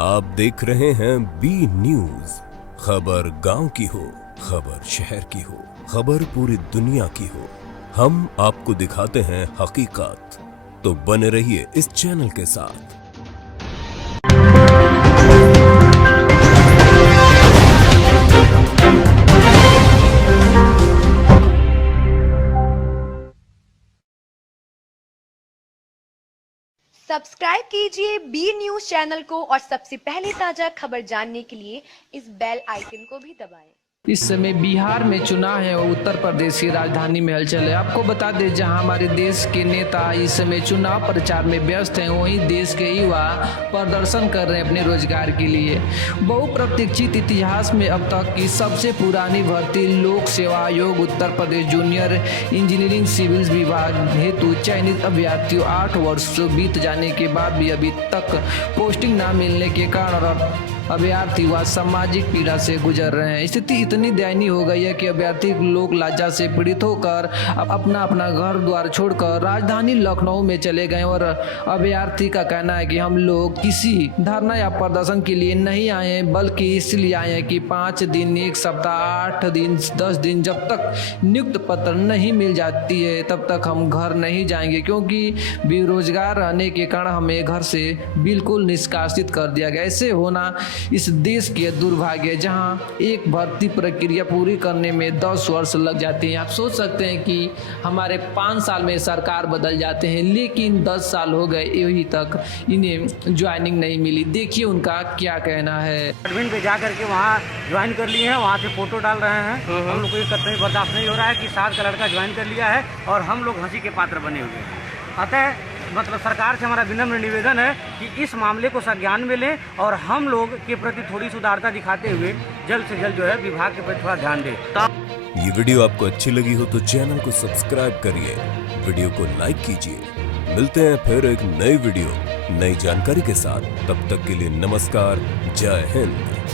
आप देख रहे हैं बी न्यूज। खबर गांव की हो, खबर शहर की हो, खबर पूरी दुनिया की हो, हम आपको दिखाते हैं हकीकत। तो बने रहिए इस चैनल के साथ। सब्सक्राइब कीजिए बी न्यूज चैनल को और सबसे पहले ताजा खबर जानने के लिए इस बेल आइकन को भी दबाएं। इस समय बिहार में चुनाव है और उत्तर प्रदेश की राजधानी में हलचल है। आपको बता दें, जहां हमारे देश के नेता इस समय चुनाव प्रचार में व्यस्त हैं, वहीं देश के युवा प्रदर्शन कर रहे हैं अपने रोजगार के लिए। बहुप्रतीक्षित इतिहास में अब तक की सबसे पुरानी भर्ती लोक सेवा आयोग Uttar Pradesh junior engineering civil विभाग हेतु चयनित अभ्यर्थियों 8 वर्ष बीत जाने के बाद भी अभी तक पोस्टिंग न मिलने के कारण अभ्यर्थी व सामाजिक पीड़ा से गुजर रहे हैं। स्थिति इतनी दयनीय हो गई है कि अभ्यर्थी लोग लज्जा से पीड़ित होकर अपना अपना घर द्वार छोड़कर राजधानी लखनऊ में चले गए और अभ्यर्थी का कहना है कि हम लोग किसी धरना या प्रदर्शन के लिए नहीं आए हैं, बल्कि इसलिए आए हैं कि 5 दिन, 1 सप्ताह, 8 दिन, 10 दिन जब तक नियुक्त पत्र नहीं मिल जाती है तब तक हम घर नहीं जाएंगे, क्योंकि बेरोजगार रहने के कारण हमें घर से बिल्कुल निष्कासित कर दिया गया। ऐसे होना इस देश के दुर्भाग्य, जहां एक भर्ती प्रक्रिया पूरी करने में 10 वर्ष लग जाते हैं। आप सोच सकते हैं कि हमारे 5 साल में सरकार बदल जाते हैं, लेकिन 10 साल हो गए अभी तक इन्हें ज्वाइनिंग नहीं मिली। देखिए उनका क्या कहना है। एडमिन पे जा करके वहाँ ज्वाइन कर लिए हैं, वहाँ से फोटो डाल रहे हैं। हम लोग को ये कतई बर्दाश्त नहीं हो रहा है कि 7 का लड़का ज्वाइन कर लिया है और हम लोग हंसी के पात्र बने हुए हैं। अतः मतलब सरकार से हमारा विनम्र निवेदन है कि इस मामले को संज्ञान में लें और हम लोग के प्रति थोड़ी सुधारता दिखाते हुए जल्द से जल्द जो है विभाग के प्रति थोड़ा ध्यान दें। ये वीडियो आपको अच्छी लगी हो तो चैनल को सब्सक्राइब करिए, वीडियो को लाइक कीजिए। मिलते हैं फिर एक नई वीडियो नई जानकारी के साथ। तब तक के लिए नमस्कार, जय हिंद।